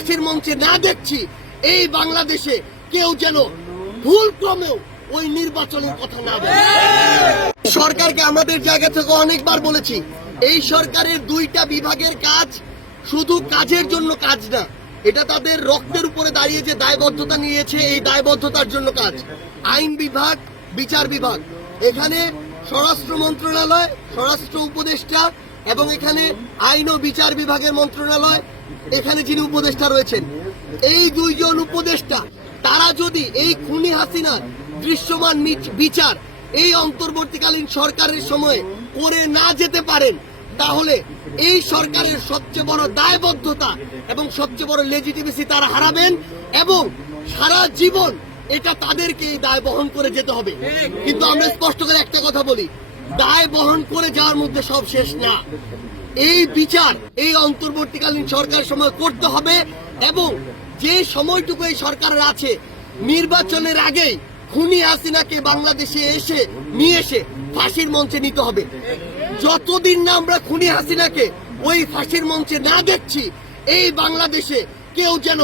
ফাঁসির মঞ্চে না দেখছি, এই বাংলাদেশে কেউ যেন ভুল ক্রমেও ওই নির্বাচনের কথা না বলে। সরকারকে আমাদের জায়গা থেকে অনেকবার বলেছি, এই সরকারের দুইটা বিভাগের কাজ শুধু কাজের জন্য কাজ না, এটা তাদের রক্তের উপরে দাঁড়িয়ে যে দায়বদ্ধতা নিয়েছে, এই দায়বদ্ধতার জন্য কাজ। আইন বিভাগ, বিচার বিভাগ, এখানে স্বরাষ্ট্র মন্ত্রণালয়, স্বরাষ্ট্র উপদেষ্টা এবং এখানে আইন ও বিচার বিভাগের মন্ত্রণালয়, এখানে যিনি উপদেষ্টা রয়েছেন, এই দুইজন উপদেষ্টা তারা যদি এই খুনি হাসিনার দৃশ্যমান বিচার এই অন্তর্বর্তীকালীন সরকারের সময়ে করে না যেতে পারেন, তাহলে এই সরকারের সবচেয়ে বড় দায়বদ্ধতা এবং সবচেয়ে বড় লেজিটিমেসি তারা হারাবেন এবং সারা জীবন এটা তাদেরকে এই দায় বহন করে যেতে হবে। কিন্তু আমরা স্পষ্ট করে একটা কথা বলি, দায় বহন করে যাওয়ার মধ্যে সব শেষ না। এই বিচার এই অন্তর্বর্তীকালীন সরকারের সময় করতে হবে এবং যে সময়টুকু এই সরকারের আছে, নির্বাচনের আগেই খুনি হাসিনাকে বাংলাদেশে নিয়ে এসে ফাঁসির মঞ্চে নিতে হবে। যতদিন না আমরা খুনি হাসিনাকে ওই ফাঁসির মঞ্চে না দেখছি, এই বাংলাদেশে কেউ যেন